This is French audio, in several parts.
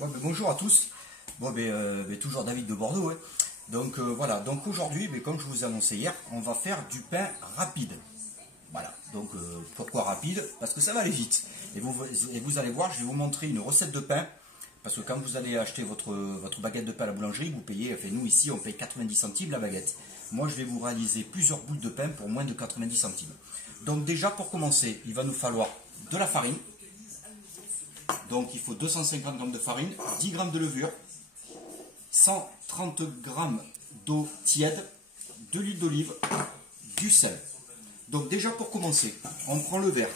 Ouais, bonjour à tous. Toujours David de Bordeaux. Donc voilà, donc aujourd'hui, comme je vous ai annoncé hier, on va faire du pain rapide. Voilà, donc pourquoi rapide? Parce que ça va aller vite. Et vous allez voir, je vais vous montrer une recette de pain. Parce que quand vous allez acheter votre baguette de pain à la boulangerie, vous payez, nous ici on paye 90 centimes la baguette. Moi je vais vous réaliser plusieurs boules de pain pour moins de 90 centimes. Donc déjà pour commencer, il va nous falloir de la farine. Donc il faut 250 g de farine, 10 g de levure, 130 g d'eau tiède, de l'huile d'olive, du sel. Donc déjà pour commencer, on prend le verre,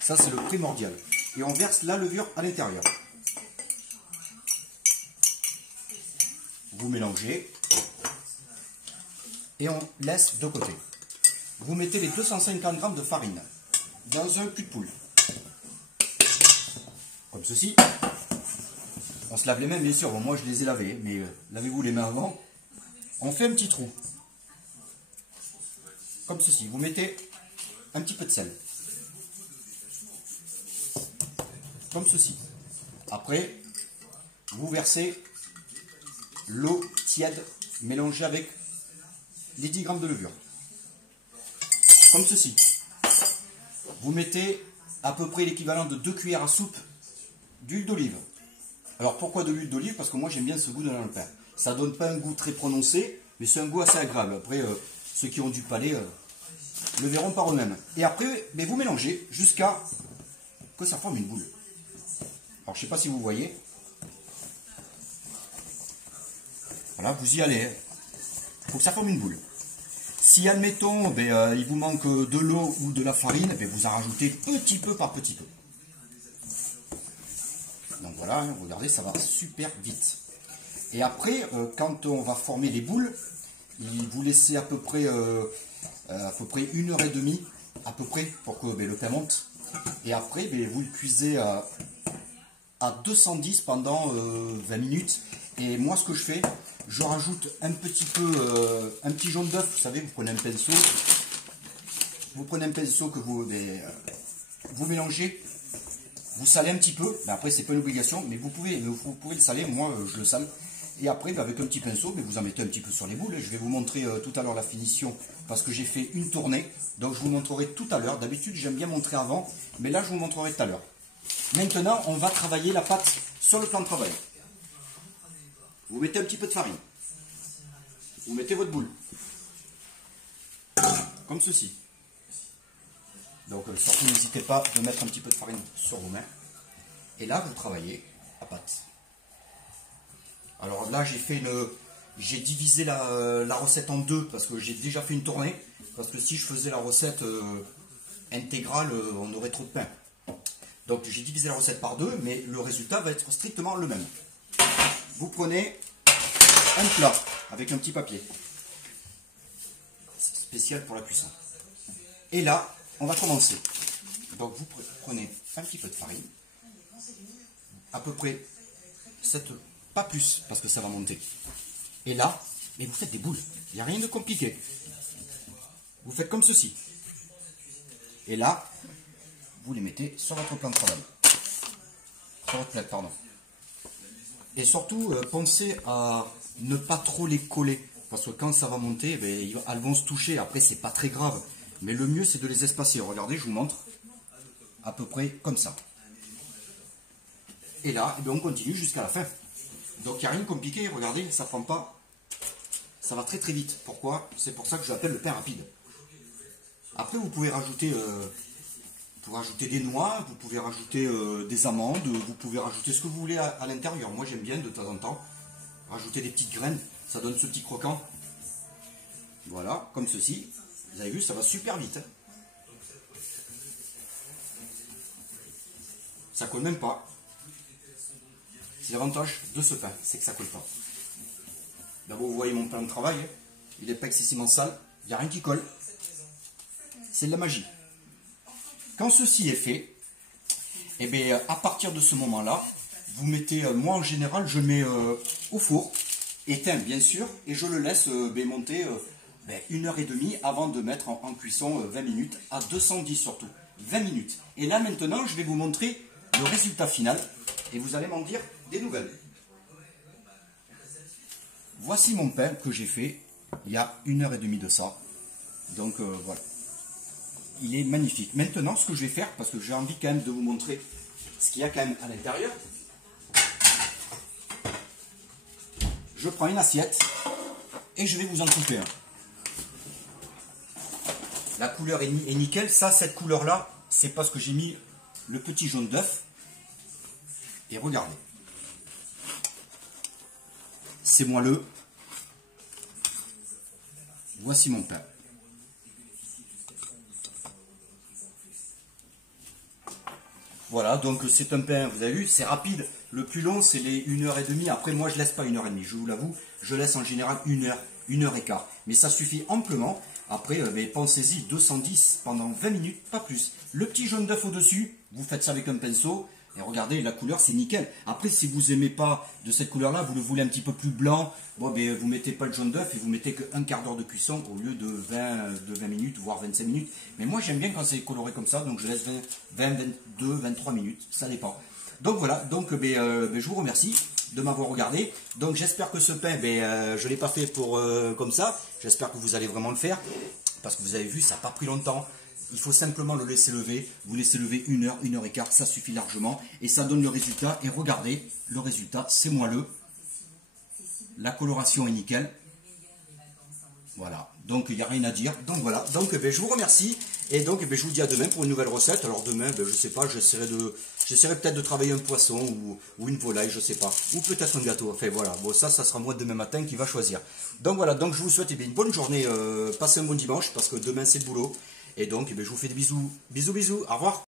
ça c'est le primordial, et on verse la levure à l'intérieur. Vous mélangez et on laisse de côté. Vous mettez les 250 g de farine dans un cul de poule. Comme ceci. On se lave les mains, bien sûr. Bon, moi, je les ai lavés, mais lavez-vous les mains avant. On fait un petit trou. Comme ceci. Vous mettez un petit peu de sel. Comme ceci. Après, vous versez l'eau tiède mélangée avec les 10 g de levure. Comme ceci. Vous mettez à peu près l'équivalent de 2 cuillères à soupe d'huile d'olive. Alors pourquoi de l'huile d'olive? Parce que moi j'aime bien ce goût dans le pain. Ça donne pas un goût très prononcé, mais c'est un goût assez agréable. Après, ceux qui ont du palais le verront par eux-mêmes. Et après, vous mélangez jusqu'à que ça forme une boule. Alors je sais pas si vous voyez. Voilà, vous y allez. Il faut que ça forme une boule. Si admettons, il vous manque de l'eau ou de la farine, vous en rajoutez petit peu par petit peu. Donc voilà, regardez, ça va super vite. Et après, quand on va former les boules, vous laissez à peu près 1h30 à peu près pour que le pain monte. Et après, vous le cuisez à 210 pendant 20 minutes. Et moi, ce que je fais, je rajoute un petit jaune d'œuf. Vous savez, vous prenez un pinceau. Vous prenez un pinceau que vous mélangez. Vous salez un petit peu, après c'est pas une obligation, mais vous pouvez le saler, moi je le sale. Et après avec un petit pinceau, vous en mettez un petit peu sur les boules. Je vais vous montrer tout à l'heure la finition, parce que j'ai fait une tournée, donc je vous montrerai tout à l'heure. D'habitude j'aime bien montrer avant, mais là je vous montrerai tout à l'heure. Maintenant on va travailler la pâte sur le plan de travail. Vous mettez un petit peu de farine, vous mettez votre boule, comme ceci. Donc surtout n'hésitez pas de mettre un petit peu de farine sur vos mains. Et là vous travaillez la pâte. Alors là j'ai divisé la recette en deux parce que j'ai déjà fait une tournée. Parce que si je faisais la recette intégrale, on aurait trop de pain. Donc j'ai divisé la recette par deux, mais le résultat va être strictement le même. Vous prenez un plat avec un petit papier spécial pour la cuisson. Et là, on va commencer. Donc vous prenez un petit peu de farine, à peu près pas plus, parce que ça va monter. Et là, vous faites des boules. Il n'y a rien de compliqué. Vous faites comme ceci. Et là, vous les mettez sur votre plan de travail. Sur votre plaque, pardon. Et surtout, pensez à ne pas trop les coller. Parce que quand ça va monter, elles vont se toucher. Après, c'est pas très grave. Mais le mieux, c'est de les espacer. Regardez, je vous montre. À peu près comme ça. Et là, on continue jusqu'à la fin. Donc, il n'y a rien de compliqué. Regardez, ça ne prend pas. Ça va très très vite. Pourquoi? C'est pour ça que je l'appelle le pain rapide. Après, vous pouvez rajouter, des noix, vous pouvez rajouter des amandes, vous pouvez rajouter ce que vous voulez à l'intérieur. Moi, j'aime bien de temps en temps rajouter des petites graines. Ça donne ce petit croquant. Voilà, comme ceci. Vous avez vu, ça va super vite. Ça colle même pas. C'est l'avantage de ce pain, c'est que ça colle pas. D'abord, vous voyez mon plan de travail. Il n'est pas excessivement sale. Il n'y a rien qui colle. C'est de la magie. Quand ceci est fait, à partir de ce moment-là, vous mettez, moi en général, je mets au four, éteint bien sûr, et je le laisse monter 1h30 avant de mettre en cuisson 20 minutes, à 210 surtout, 20 minutes. Et là maintenant, je vais vous montrer le résultat final. et vous allez m'en dire des nouvelles. Voici mon pain que j'ai fait il y a 1h30 de ça. Donc voilà. Il est magnifique. Maintenant, ce que je vais faire, parce que j'ai envie quand même de vous montrer ce qu'il y a quand même à l'intérieur. Je prends une assiette et je vais vous en couper un. La couleur est nickel. Ça, cette couleur-là, c'est parce que j'ai mis le petit jaune d'œuf. Et regardez. C'est moelleux. Voici mon pain. Voilà, donc c'est un pain, vous avez vu, c'est rapide. Le plus long, c'est les 1h30. Après, moi, je laisse pas 1h30, je vous l'avoue. Je laisse en général 1h, 1h15. Mais ça suffit amplement. Après, mais pensez-y, 210 pendant 20 minutes, pas plus. Le petit jaune d'œuf au-dessus, vous faites ça avec un pinceau. Et regardez, la couleur, c'est nickel. Après, si vous n'aimez pas de cette couleur-là, vous le voulez un petit peu plus blanc, bon, ben, vous mettez pas le jaune d'œuf et vous mettez qu'un quart d'heure de cuisson au lieu de 20 minutes, voire 25 minutes. Mais moi, j'aime bien quand c'est coloré comme ça, donc je laisse 20, 22, 23 minutes, ça dépend. Donc voilà, donc je vous remercie de m'avoir regardé. Donc j'espère que ce pain, je ne l'ai pas fait pour comme ça. J'espère que vous allez vraiment le faire, parce que vous avez vu, ça n'a pas pris longtemps. Il faut simplement le laisser lever. Vous laissez lever 1h, 1h15, ça suffit largement. Et ça donne le résultat. Et regardez, le résultat, c'est moelleux. La coloration est nickel. Voilà. Donc, il n'y a rien à dire. Donc, voilà. Donc, je vous remercie. Et donc, je vous dis à demain pour une nouvelle recette. Alors, demain, je ne sais pas, j'essaierai peut-être de travailler un poisson ou une volaille, je ne sais pas. Ou peut-être un gâteau. Enfin, voilà. Bon, ça sera moi demain matin qui va choisir. Donc, voilà. Donc, je vous souhaite une bonne journée. Passez un bon dimanche parce que demain, c'est le boulot. Et donc, je vous fais des bisous. Bisous, bisous. Au revoir.